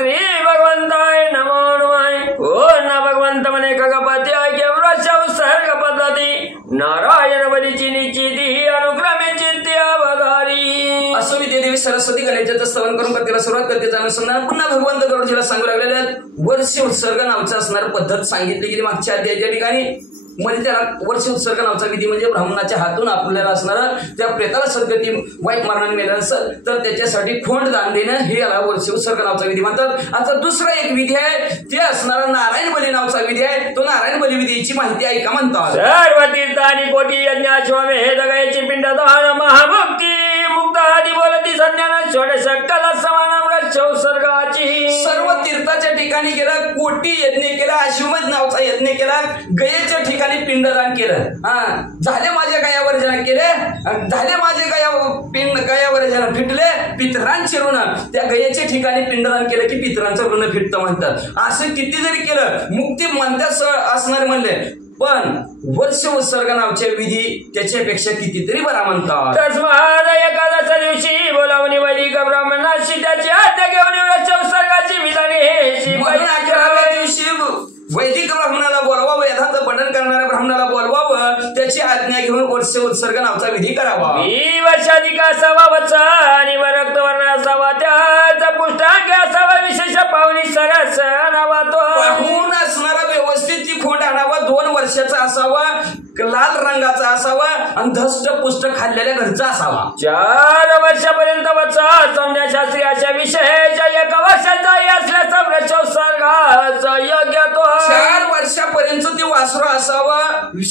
श्री भगवंताय नमो नमः। ओ ना भगवंत म्हणे खगपती ऐके वृक्ष उत्सर्ग पद्धती नारायण बलीची निश्चिती अनुक्रमे चित्ती अवधारी। असो विद्यादेवी सरस्वती कलेचं स्तवन करून कथेला सुरुवात करते अनुसंधान पुन्हा भगवंत गरुडजीला सांगू लागलेल्या वर्ष उत्सर्ग नावाचं असणार पद्धत सांगितली गेली मागच्या अध्यायाच्या ठिकाणी। म्हणजे त्याला वर्ष उत्सर्ग नावाचा विधी म्हणजे ब्राह्मणाच्या हातून आपल्याला असणारा त्या प्रेताला सद्गती वाईट मरणाने मेलं असेल तर त्याच्यासाठी खोंड दान देणं हे याला वर्ष उत्सर्ग नावाचा विधी म्हणतात। आता दुसरा एक विधी आहे ते असणारा नारायण बली नावाचा विधी आहे। तो नारायण बली विधीची माहिती ऐका म्हणतात। सर्व तीर्थ आणि कोटी यज्ञ अश्वमेध गयाची पिंडदान महाभक्ती मुक्त आदी बोलती संज्ञान षोडश कला समान वृक्ष उत्सर्गाची। सर्व तीर्थाच्या ठिकाणी गेलं, कोटी यज्ञ केला, अश्वमेध नावाचा यज्ञ केला, गयेच्या ठिकाणी पिंडदान केलं। झाले माझ्या गयावर जन केले, झाले माझे गयावर जन फिटले पितरांचे ऋण। त्या गयेच्या ठिकाणी पिंडदान केलं की पितरांचं ऋण फिटतं म्हणतात। असं किती जरी केलं मुक्ती म्हणतात असणार म्हणले, पण वर्ष उत्सर्ग नावचे विधी त्याच्यापेक्षा कितीतरी बरा म्हणतात। तस्माद एकादश दिवशी बोलावणी वैदिक ब्राह्मणाशी त्याची आज्ञा घेऊन वर्ष उत्सर्गाची विधाने 11व्या दिवशी वैदिक ब्राह्मणाला बोलवावं, वेदाचं पठण करणाऱ्या ब्राह्मणाला बोलवावं, त्याची आज्ञा घेऊन वर्ष उत्सर्ग नावाचा विधी करावा। वर्षाधिक असावा वत्स आणि रक्तवर्ण असावा, त्याचा पुष्टांग असावा, विशेष पाहुणी सरस आणावा, तो पाहून असणारा व्यवस्थित ती खोंड आणावा, 2 वर्षाचा असावा, लाल रंगाचा असावा आणि धष्ट पुष्ट खाल्लेल्या घरचा असावा। 4 वर्षापर्यंत वत्स समजशास्त्री अशा विषयाच्या 1 वर्षाचा असल्याचा वृक्ष उत्सर्गाचा योग्य तो 4 वर्षापर्यंत ती वासरू असावा,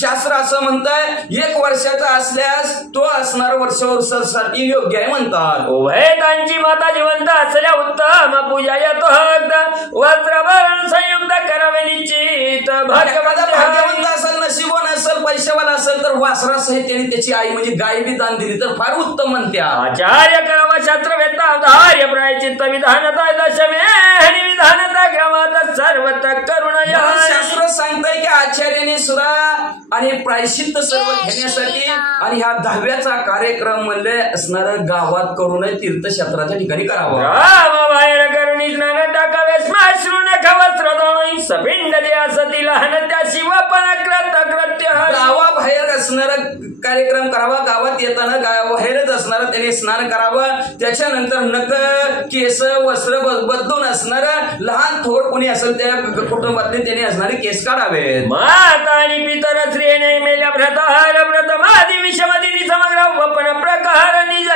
शास्त्र असं म्हणताय। 1 वर्षाचा असल्यास तो असणार वर्ष उत्सर्गासाठी योग्य आहे म्हणतात। उभयतांची माता जिवंत असल्या उत्तम पूजा येतो वस्त्रभरण संयुक्त करावे निश्चित। भाग्यवंत असेल, नशिबवान असेल, पैशावाला असेल तर वासरासहित त्यांनी त्याची आई म्हणजे गाय बी दान दिली तर फार उत्तम म्हणत्या। आचार्य करावा शास्त्रवेत्ता धार्य प्रायचित्त विधानता दशमे विधानता ग्रामात सर्वत्र करुण। शास्त्र सांगताय की आचार्याने सुद्धा आणि प्रायश्चित्त सर्व घेण्यासाठी आणि ह्या 10व्याचा कार्यक्रम म्हणजे असणार गावात करू नये, तीर्थक्षेत्राच्या ठिकाणी करावा। बाहेर करुणी स्नान टाकावे, श्माश्रू नका वस्त्र दोन सपिंड जे असती लहान त्या शिवपण कृत्य। गावाबाहेर असणारा कार्यक्रम करावा, गावात येताना गावाबाहेरच असणारा त्याने स्नान करावं। त्याच्यानंतर नख केस वस्त्र बदलून असणार लहान थोर कोणी असेल त्या कुटुंबातले त्याने असणारे केस काढावे। माता आणि पितर स्त्रीने मेल्या व्रतहार व्रतमादी विषमती समग्र वपन प्रकार निज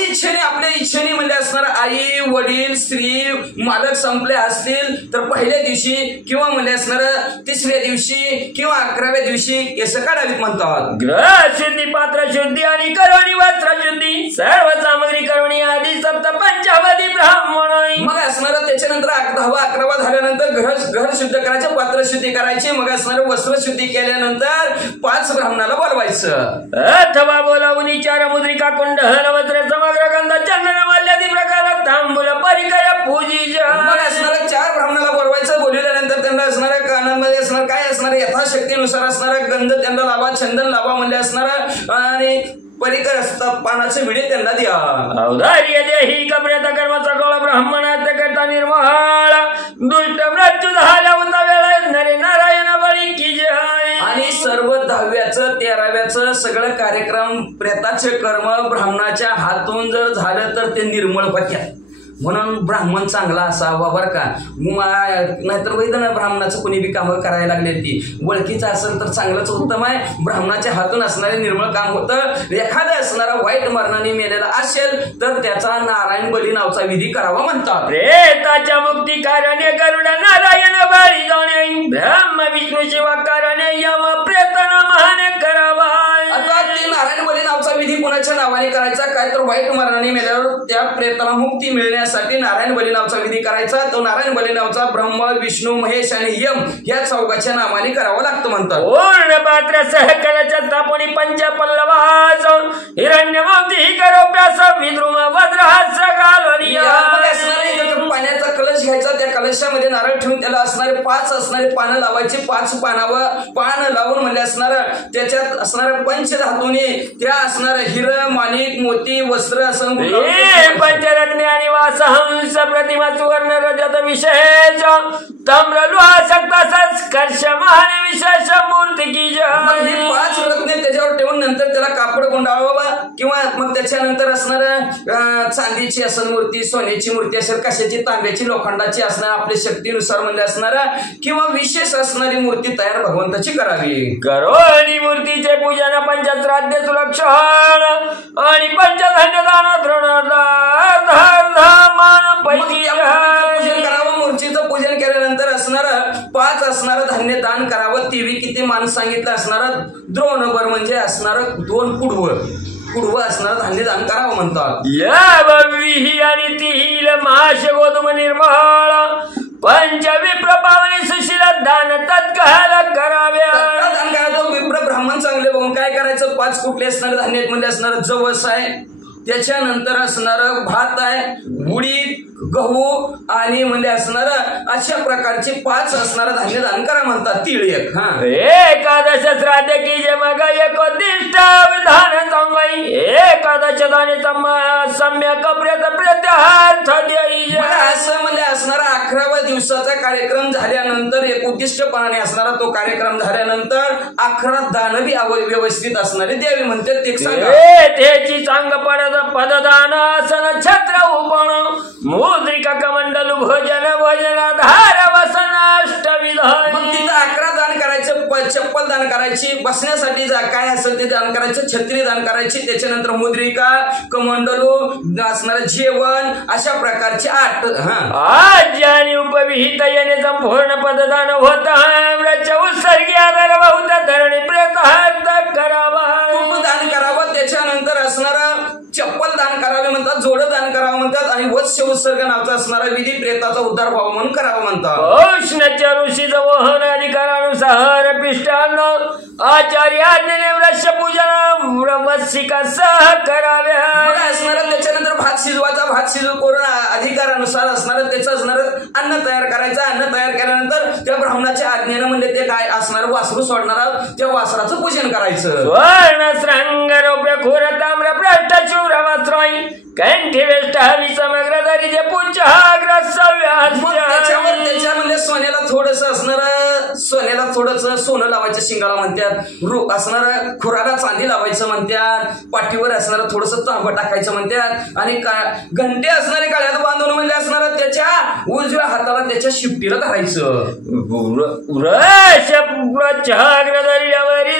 इच्छेने आपल्या इच्छेने म्हणजे असणार आई वडील स्त्री मालक संपले असतील तर पहिल्या दिवशी किंवा म्हणजे असणार 3ऱ्या दिवशी किंवा 11व्या दिवशी केस काढावीत म्हणतात। ग्रह शुद्धी पात्र शुद्धी आणि करोणी वस्त्र शुद्धी सर्व सामग्री करोणी आधी सप्त पंचावधी ब्राह्मण। मग असणार त्याच्यानंतर 10वा 11वा झाल्यानंतर घर शुद्ध करायचे, पात्र शुद्धी करायची, मग असणार वस्त्र शुद्धी केल्यानंतर 5 ब्राह्मणाला बोलवायचं अथवा बोलावून 4 मुद्रिका कुंड वस्त्र समग्र गंध चंदन मल्यादी प्रकार तांबूल परिकर पूजी। मग असणार 4 ब्राह्मणाला बोलवायचं, बोलवल्यानंतर त्यांना असणाऱ्या कानांमध्ये असणार काय असणार यथाशक्तीनुसार असणारा गंध त्यांना लावा, चंदन लावा म्हणजे असणार आणि परिकर असतात पानाचे विडे त्यांना द्या। औदार्य देही कपड्यात कर्माचा गोळा ब्राह्मणात करता निर्मळ दुष्ट मृत्यू झाल्या उंदा वेळा नरे नारायण बळी की जय। आणि सर्व 10व्याचं 13व्याचं सगळं कार्यक्रम प्रेताचे कर्म ब्राह्मणाच्या हातून जर झालं तर ते निर्मळ होत्या। म्हणून ब्राह्मण चांगला असावा बरं का, नाहीतर वैद्य ब्राह्मणाचं कोणी बी कामं करायला लागले ती ओळखीचं असेल तर चांगलंच उत्तम आहे। ब्राह्मणाच्या हातून असणारे निर्मळ काम होतं। एखादा असणारा वाईट मरणाने मेलेला असेल तर त्याचा नारायण बली नावाचा विधी करावा म्हणतात। प्रेताच्या मुक्ती कारणे गरुड नारायण बळी जाणे ब्रह्म विष्णू शिवा कारणे यम प्रेतना महान करावा। आता ते नारायण बली नावाचा विधी कोणाच्या नावाने करायचा, काय तर वाईट मरणाने मेल्यावर त्या प्रेताला मुक्ती मिळण्यासाठी नारायण बली नावाचा विधी करायचा। तो नारायण बली नावाचा ब्रह्म विष्णू महेश आणि यम या चौघाच्या नावाने करावा लागतो म्हणतात। पूर्ण पात्र सहकलाच्या स्थापनी पंच पल्लवास हिरण्यमोती करो प्यास विद्रुम वज्रहास घालून पाण्याचा कलश घ्यायचा, त्या कलशामध्ये नारळ ठेवून त्याला असणारे 5 असणारे पानं लावायचे, 5 पानावर पान लावून म्हणजे असणार त्याच्यात असणाऱ्या पंचधातूने त्या असणाऱ्या हिर माणिक मोती वस्त्र असं पंचरत्ने आणि वासहंस प्रतिमा सुवर्ण रजत विशेष ताम्र लोहा सक्ता संस्कर्षमान विशेष मूर्ती की मग ही जय. 5 रत्ने त्याच्यावर ठेवून नंतर त्याला कापड गुंडाळावा किंवा मग त्याच्यानंतर असणार चांदीची असेल मूर्ती, सोन्याची मूर्ती असेल, कशाची, तांब्याची, लोखंडाची असणार, आपल्या शक्तीनुसार म्हणजे असणार किंवा विशेष असणारी मूर्ती तयार भगवंताची करावी. करोनी मूर्तीचे पूजन पंचश्राद्ध सुलक्षण आणि पंचधान्य दान मान पैकी पूजन करावं. मूर्तीचं पूजन केल्यानंतर असणार 5 असणार धान्य दान करावं. तेवी किती मान सांगितलं असणार द्रोणभर म्हणजे असणार 2 कुडवं असणार धान्य दान करावं म्हणतात. या बविही आणि तिहील माश गोधुम निर्मळ पंचविप्र पावनी सुशील दान तत्काल कराव्या. दान करायचं. विप्र ब्राह्मण चांगले बघून काय करायचं. 5 कुठले असणार धान्य म्हणजे असणार जवस आहे, त्याच्यानंतर असणार भात आहे, उडीद, गहू आणि म्हणजे असणार अशा प्रकारचे 5 असणार धान्य दान करा म्हणतात. तीळ एक. एकादश श्राद्ध की जे मग एकोदिष्ट विधान सांगाई एकादश दाने सम्यक प्रत्यार्थ देई. असं म्हणजे असणारा 11व्या दिवसाचा कार्यक्रम झाल्यानंतर एक उद्दिष्टपणाने असणारा तो कार्यक्रम झाल्यानंतर 11 दान बी व्यवस्थित असणारे द्यावी म्हणतात. ते सांगा त्याची चांग पडत पददान आसन छत्र उपण मुद्रिका कमंडल भोजन भोजनाधार वसन अष्टविधान. मग तिथं 11 दान करायचं. चप्पल दान करायची, बसण्यासाठी काय असेल ते दान करायचं, छत्री दान करायची, त्याच्यानंतर मुद्रिका, कमंडलू असणार जेवण, अशा प्रकारचे 8. आज आणि उपविहित येणे संपूर्ण पददान होत उत्सर्गी आधार बहुत धरणी प्रेत करावा. दान करावं. त्याच्यानंतर असणारा चप्पल दान करावे म्हणतात, जोड दान करावं म्हणतात आणि वत्स्य उत्सर्ग नावाचा असणारा विधी प्रेताचा उद्धार व्हावा म्हणून करावा म्हणतात. उष्णच्या ऋषीचं वहन अधिकारानुसार पिष्टान्न आचार्य आज्ञेने वृक्ष पूजन वत्सिका सह कराव्या. असणार त्याच्यानंतर भात शिजवायचा. भात शिजव करून अधिकारानुसार असणार त्याचं असणार अन्न तयार करायचं. अन्न तयार केल्यानंतर त्या ब्राह्मणाच्या आज्ञेनं म्हणजे ते काय असणार वासरू सोडणार, त्या वासराचं पूजन करायचं. स्वर्ण श्रंग रौप्य खोर ताम्र भ्रष्ट चूर वस्त्राई कंठी वेष्ट हवी समग्र दरीचे पुच्छाग्र त्याच्यामध्ये सोन्याला थोडस असणार, सोन्याला थोडस सोनं लावायचं शिंगाला म्हणतात, रूप असणार खुराला चांदी लावायचं म्हणतात, पाठीवर असणार थोडस तांबं टाकायचं म्हणतात आणि घंटे असणारे काळ्यात बांधून म्हणजे असणार त्याच्या उजव्या हाताला त्याच्या शिफ्टीला धरायचं.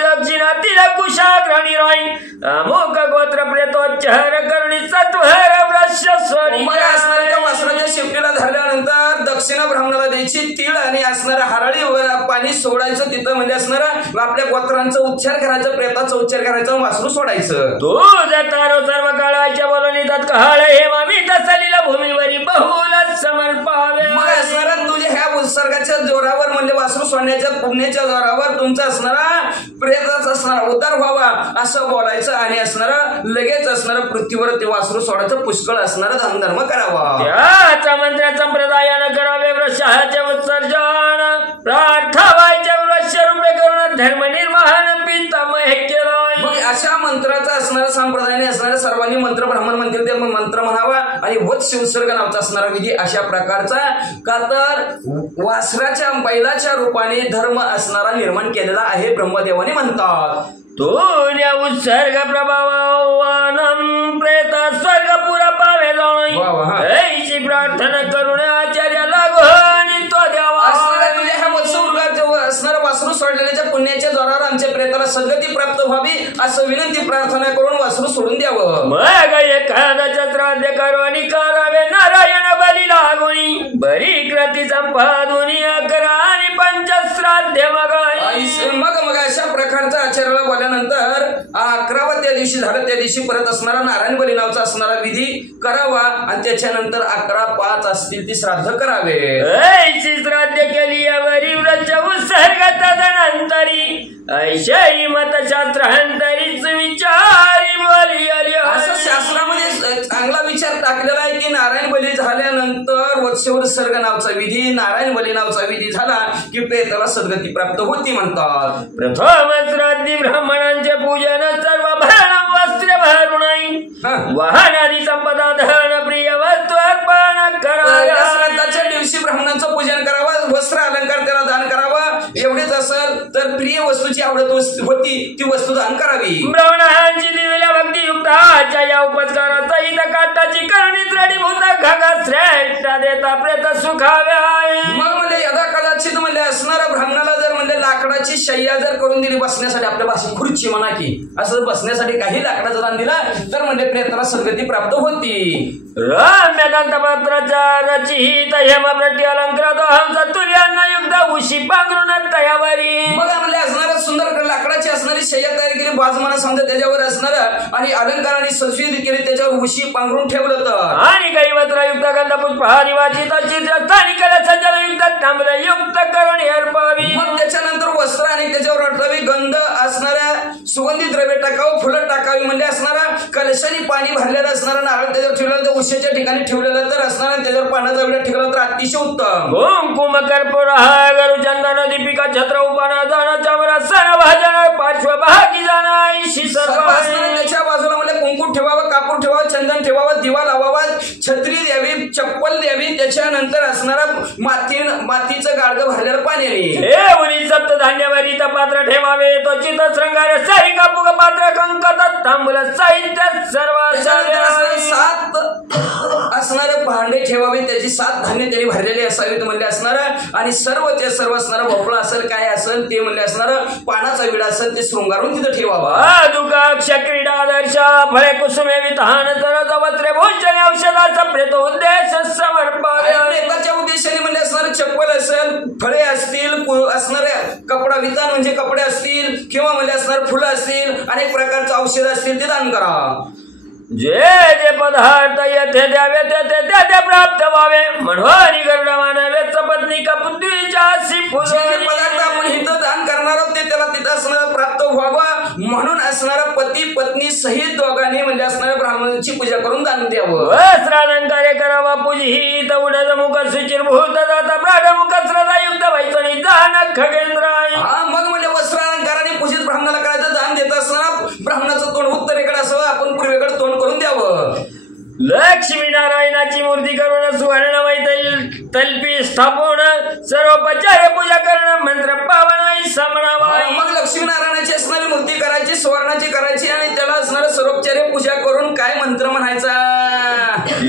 दक्षिणा तिला कुशाग्रणी राई अमुक गोत्र प्रेतोच्चार करणी सत्वर वृक्षस्वरी. वासराच्या शिफ्टीला धरल्यानंतर दक्षिणा ब्राह्मणाला द्यायची. तीळ आणि असणारा हराळी पाणी सोडायचं तिथं म्हणजे असणार आपल्या गोत्रांचा उच्चार करायचा, प्रेताचा उच्चार करायचा, वासरू सोडायचं. तू जतारो सर्व काळाच्या बोलणी तत्काळ हे मामी तसलीला भूमीवरी बहुल समर्पावे. मग असणारा तुझ्या ह्या उत्सर्गाच्या जोरावर म्हणजे वासरू सोडण्याच्या पुण्याच्या जोरावर तुमचा असणारा प्रेताचा असणारा उद्धार व्हावा असं बोलायचं आणि असणारा लगेच असणारा पृथ्वीवर ते वासरू सोडायचं. पुष्कळ असणारा दानधर्म करावा. त्याचा मंत्र संप्रदायानं करावे. वृक्षाचे उत्सर्जन प्रार्थवायचे वृक्ष रूपे करून धर्म निर्माण पितम हे केलं. अशा मंत्राचा असणारा संप्रदायाने असणाऱ्या सर्वांनी मंत्र ब्राह्मण म्हणतील ते मंत्र म्हणावा आणि वत्स्य उत्सर्ग नावाचा असणारा विधी अशा प्रकारचा. का तर वासराच्या बैलाच्या रूपाने धर्म असणारा निर्माण केलेला आहे ब्रह्मदेवाने म्हणतात. तो उत्सर्ग प्रभावानं प्रेत स्वर्ग पुरा पावे जाई प्रार्थना करून आचार्य लागो तो द्यावा. तुझ्या ह्या वत्सवर्गाचं असणारा वासरू सोडलेल्या पुण्याच्या जोरावर आमच्या प्रेताला सद्गती प्राप्त व्हावी असं विनंती प्रार्थना करून वासरू सोडून द्यावं. मग एखाद्याच्या श्राद्ध करवानी करावे नारायण बली लागोनी बरी कृती संपादुनी 11 आणि पंचश्राद्ध मग अशा प्रकारचा आचार्याला बोलल्यानंतर 11 त्या दिवशी झालं. त्या दिवशी परत असणारा नारायण बली नावाचा असणारा विधी करावा आणि त्याच्यानंतर 11, 5 असतील ती श्राद्ध करावे. श्राद्ध केली यावरी व्रत उत्सर्ग तदनंतरी ऐशाई मतशास्त्रांतरीच विचारी बोली आली. असं शास्त्रामध्ये चांगला विचार टाकलेला आहे की नारायण बली झाल्यानंतर वत्स्य उत्सर्ग नावाचा विधी, नारायण बली नावाचा विधी झाला की प्रेताला सद्गती प्राप्त होती म्हणतात. प्रथम श्राद्धी ब्राह्मणांचे पूजन सर्व भरण वस्त्र भरून वाहनादी संपदा धन प्रिय वस्तू अर्पण कराव्या. आवडत होती ती वस्तू दान करावी. ब्राह्मणांची दिलेल्या भक्तियुक्ताच्या या उपस्काराचा इथं काटाची करणीत रडीभूत घागा श्रेष्ठ देता प्रेत सुखाव्या. मग म्हणजे यदा कदाचित म्हणजे असणाऱ्या ब्राह्मणाला जर म्हणजे लाकडाची शय्या जर करून दिली बसण्यासाठी, आपल्या भाषेत खुर्ची म्हणा की असं बसण्यासाठी काही लाकडाचं दान दिला तर म्हणजे प्रेताला सद्गती प्राप्त होती. रम्य कांतपात्राच्या रचित हेमप्रटी अलंकृत हंस तुल्यांना युक्त उशी पांघरून तयावरी. मग म्हणजे असणारा सुंदर लाकडाची असणारी शय्या तयार केली, बाजमाना समजा त्याच्यावर असणारं आणि अलंकाराने सुशोभित केली, त्याच्यावर उशी पांघरून ठेवलं तर आणि काही वस्त्रयुक्त गंधपुष्प हरिवाचित चित्रस्थानिक संजलयुक्त तांबूलयुक्त करून अर्पावी. मग त्याच्यानंतर वस्त्र आणि त्याच्यावर अठरावी गंध असणाऱ्या सुगंधी द्रव्य टाकावं, फुलं टाकावी म्हणजे असणारा कलशाने पाणी भरलेलं असणारा नारळ त्याच्यावर ठेवलेलं तर उशेच्या ठिकाणी ठेवलेलं तर असणारा त्याच्यावर पाण्याचा विडा ठेवला तर अतिशय उत्तम. कुंकुम कर्पूर गरु चंदन दीपिका छत्र उपाना जाण चमरा सण भाजन पार्श्वभागी जाण ऐशी सर्व त्याच्या बाजूला म्हणजे कुंकुम ठेवावं, कापूर ठेवावं, चंदन ठेवावं, दिवा लावावा, छत्री द्यावी, चप्पल द्यावी, त्याच्यानंतर असणारा मातीचं गाडगं भरलेलं पाणी हे उरी सप्त धान्यवरीत पात्र ठेवावे, तो चित शृंगार साई कापूक पात्र कंकत तांबूल साहित्य सर्व 7 असणारे भांडे ठेवावे, त्याची 7 धान्य त्यांनी भरलेली असावीत म्हणले असणारं आणि सर्व असणारं भोपळा असेल काय असेल ते म्हणले असणारं पानाचा विडा असेल ते शृंगारून तिथं ठेवावा. दुःख क्रीडा दर्श फळे कुसुमे विधान सरज वस्त्रे भोजन औषधाचा प्रेत उद्देश समर्पण. प्रेताच्या उद्देशाने म्हणजे असणारं चप्पल असेल, फळे असतील, असणारे कपडा विधान म्हणजे कपडे असतील किंवा म्हणजे असणारे फुलं असतील, अनेक प्रकारचं औषध असतील ते दान करा. जे जे पदार्थ येथे द्यावे ते प्राप्त व्हावे म्हणून गरुडा मानवे पत्नी कपुत्रीच्या पदार्थ आपण हिथं दान करणार आहोत ते त्याला तिथं असणारं प्राप्त व्हावं म्हणून असणारं पती पत्नी सहित दोघांनी म्हणजे असणाऱ्या ब्राह्मणाची पूजा करून दान द्यावं. वस्त्रालंकार करावा पूजित उडद मुख सुचिरभूत जाता प्राणमुख श्रद्धायुक्त वैचणी जाण खगेंद्र. मग म्हणजे वस्त्रालंकाराने पूजित ब्राह्मणाला करायचं दान देत असताना ब्राह्मणाचं तोंड उत्तरेकडे असावं, आपण पूर्वेकडे तोंड करून द्यावं. लक्ष्मी नारायणाची मूर्ती करून सुवर्णमय तल्पी स्थापन सर्वोपचार पूजा करणं मंत्र पावन समणावा. मग लक्ष्मी नारायणाची असणारी मूर्ती करायची, सुवर्णाची करायची आणि त्याला असणारं सर्वोपचार पूजा करून काय मंत्र म्हणायचा.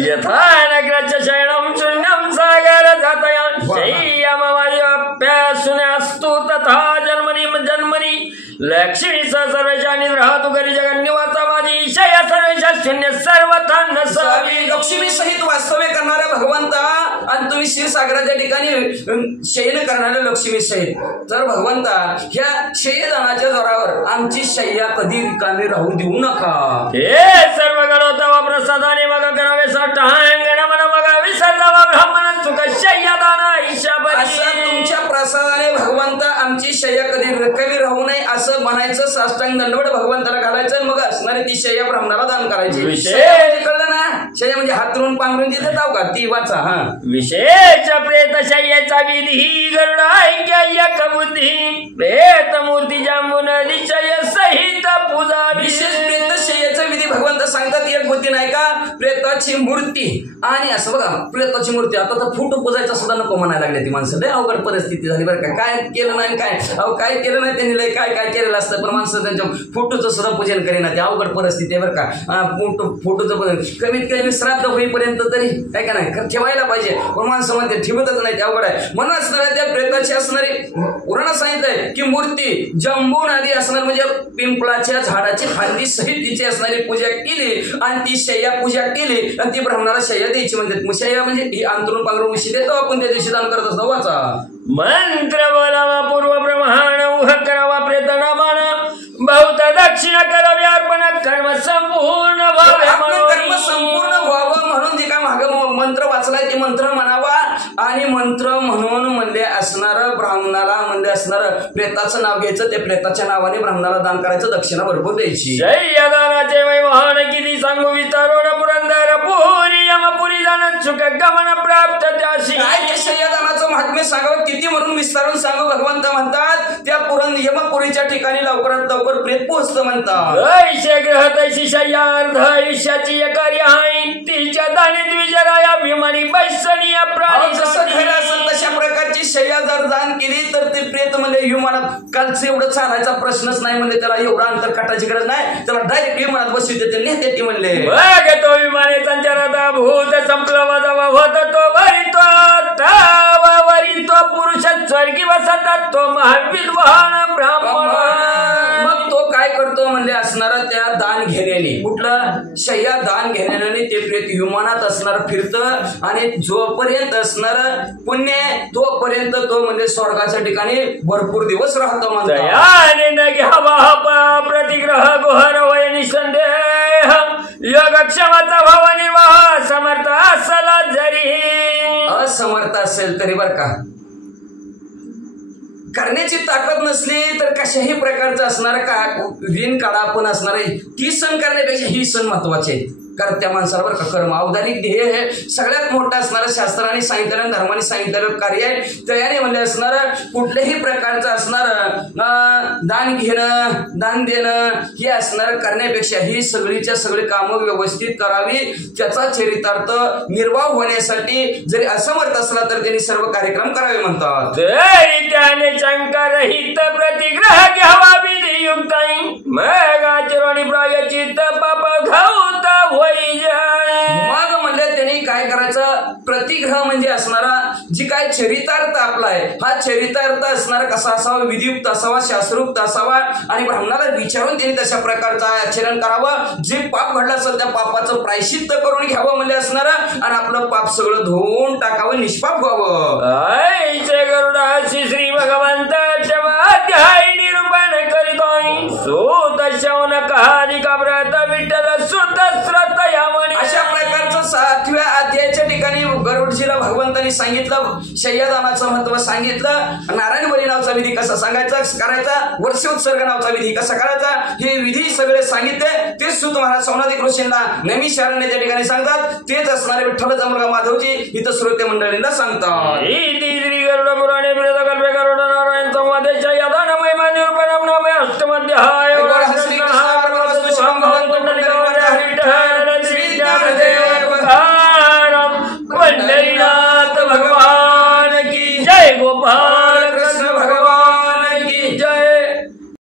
यथा नगराच्या शयनम शून्यम सागर जातया शय्यामवायुप्यासुन्यास्तु तथा जन्मनी लक्ष्मी सर्वेशा निद्रातु करी जगन्निवासा माझी शया सर्वेशा शून्य सर्वथा नसावी. लक्ष्मी सहित वास्तव्य करणाऱ्या भगवंता आणि तुम्ही क्षीरसागराच्या ठिकाणी शयन करणाऱ्या लक्ष्मी सहित तर भगवंता ह्या शय्यादानाच्या जोरावर आमची शय्या कधी रिकामी राहू देऊ नका. हे सर्व गणोत्तम प्रसादाने मग करावे साष्टांगण मन मग विसर्गावा ब्राह्मण सुख शय्यादान ईशापती. तुमच्या प्रसादाने भगवंता आमची शय्या कधी रिकामी राहू नये असं म्हणायचं, साष्टांग दंडवत भगवंताला घालायचं, मग असणारे ती शय्या ब्राह्मणाला दान करायची. कळलं ना, शय्या म्हणजे हातरून पांघरून तिथे जाऊ का ती वाचा. विशेष प्रेत शय्येचा विधी गरुडा ऐक्य कबुद्धी प्रेत मूर्ती जांबून दिशय सहित पूजा. विशेष प्रेत शय्येचा विधी भगवंत सांगतात. एक बुद्धी नाही का, प्रेताची मूर्ती आणि असं बघा प्रेताची मूर्ती. आता तर फोटो पुजायचा सुद्धा नको म्हणायला लागले ती माणसं. लय अवघड परिस्थिती झाली बरं का. काय केलं नाही काय केलं नाही त्यांनी लय काय केलेलं असतं, पण माणसं त्यांच्या फोटोचं सुद्धा पूजन करेना. ते अवघड परिस्थिती आहे बरं का. फोटोचं पूजन कमीत कमी श्राद्ध होईपर्यंत तरी काय का नाही ठेवायला पाहिजे, पण माणसं म्हणते ठेवतच नाही, ते अवघड आहे. म्हणून असणाऱ्या त्या प्रेताची असणारी पुराणात सांगितलंय की मूर्ती जंबून आधी असणार म्हणजे पिंपळाच्या झाडाची फांदी सहित तिची असणारी पूजा केली आणि ती शय्या पूजा केली आणि ती ब्राह्मणाला शय्या द्यायची म्हणतात. शय्या म्हणजे ही अंतरून पांघरून उशी देतो आपण त्या दिवशी दान करत असतो. वाचा मंत्र बोलावा पूर्व प्रमाण उह करावा प्रेतना मान बहुत दक्षिण करावे अर्पण कर्म संपूर्ण व्हावे. कर्म संपूर्ण व्हावं म्हणून जे काय माग मंत्र वाचलाय ते मंत्र म्हणावा आणि मंत्र म्हणून म्हणले असणारं ब्राह्मणाला म्हणले असणारं प्रेताचं नाव घ्यायचं, ते प्रेताच्या नावाने ब्राह्मणाला दान करायचं, दक्षिणा भरपूर द्यायची. शय्यादानाचे वैवाहन किती सांगू विस्तारोण पुरंदर पुरी यमपुरी जाण सुख गमन प्राप्त त्याशी. काय ते शय्यादानाचं महात्म्य सांगावं किती म्हणून विस्तारून सांगू भगवंत म्हणतात. त्या यमपुरीच्या ठिकाणी लवकरात लवकर प्रेत पोहोचतं म्हणतात. ऐशे ग्रह तैशी शय्या अर्ध आयुष्याची एकारी आहे तिच्या दाने द्विजराया विमानी बैसणीय प्राणी. जसं खरं असेल तशा प्रकारची शय्या जर दान केली तर ते प्रेत म्हणले विमानात कालचं एवढं चालायचा प्रश्नच नाही म्हणले, त्याला एवढं अंतर काटायची गरज नाही, त्याला डायरेक्ट विमानात बसू देते नेते ती म्हणले. तो विमाने संचाराचा भूत संपला जमा होत तो वरितो तावा वरितो पुरुष स्वर्गी वसतात तो महाविद्वान ब्राह्मण. मग तो काय करतो म्हणले असणारा त्या दान घेण्याने, कुठलं शय्या दान घेण्याने ते प्रेत विमानात असणार फिरतं आणि जोपर्यंत असणार पुण्य तोपर्यंत तो म्हणजे स्वर्गाच्या ठिकाणी भरपूर दिवस राहतो म्हणतात. प्रतिग्रह गुहर वय निसंदेह योग क्षमता भाव निर्वाह समर्थ असला जरी. असमर्थ असेल तरी बर का, करण्याची ताकद नसली तर कशाही प्रकारचं असणार का ऋण काढा पण असणार आहे, ती सण करण्यापेक्षा ही सण महत्वाचे आहेत. कारण त्या माणसाला बरं का कर्म अवधानिक ध्येय हे सगळ्यात मोठं असणारं शास्त्राने सांगितलेलं धर्माने सांगितलेलं कार्य आहे. त्याने म्हणले असणार कुठल्याही प्रकारचं असणार दान घेणं दान देणं हे असणार करण्यापेक्षा ही सगळीच्या सगळी कामं व्यवस्थित करावी, त्याचा चरितार्थ निर्वाह होण्यासाठी जरी असमर्थ असला तर त्यांनी सर्व कार्यक्रम करावे म्हणतात. त्याने शंकरहित प्रतिग्रह घ्यावा विधियुक्त मग आचरणी प्रायचित पाप घाऊत मग म्हणले त्यांनी काय करायचं, प्रतिग्रह म्हणजे असणारा जी काय चरितार्थ आपला आहे हा चरितार्थ असणारा कसा असावा, विधियुक्त असावा, शास्त्रोक्त असावा आणि ब्राह्मणाला विचारून त्यांनी तशा प्रकारचं आचरण करावं. जे पाप घडलं असेल त्या पापाचं प्रायश्चित्त करून घ्यावं म्हणजे असणारा आणि आपलं पाप सगळं धुवून टाकावं, निष्पाप व्हावं. श्री भगवंत अध्याय निरूपण करीतोय सूत शौनकाधिका व्रत विठ्ठल सुत श्रत यावणी. अशा प्रकारचं 7व्या अध्यायाच्या ठिकाणी गरुडजीला भगवंतांनी सांगितलं, शय्यादानाचं महत्व सांगितलं, नारायण बली नावचा विधी कसा सांगायचा करायचा, वर्षोत्सर्ग नावचा विधी कसा करायचा हे विधी सगळे सांगितले. तेच सूत महाराज सौनादिक ऋषींना नैमी शारण्याच्या ठिकाणी सांगतात, तेच असणारे विठ्ठल जमगा माधवजी इथं श्रोते मंडळींना सांगतात.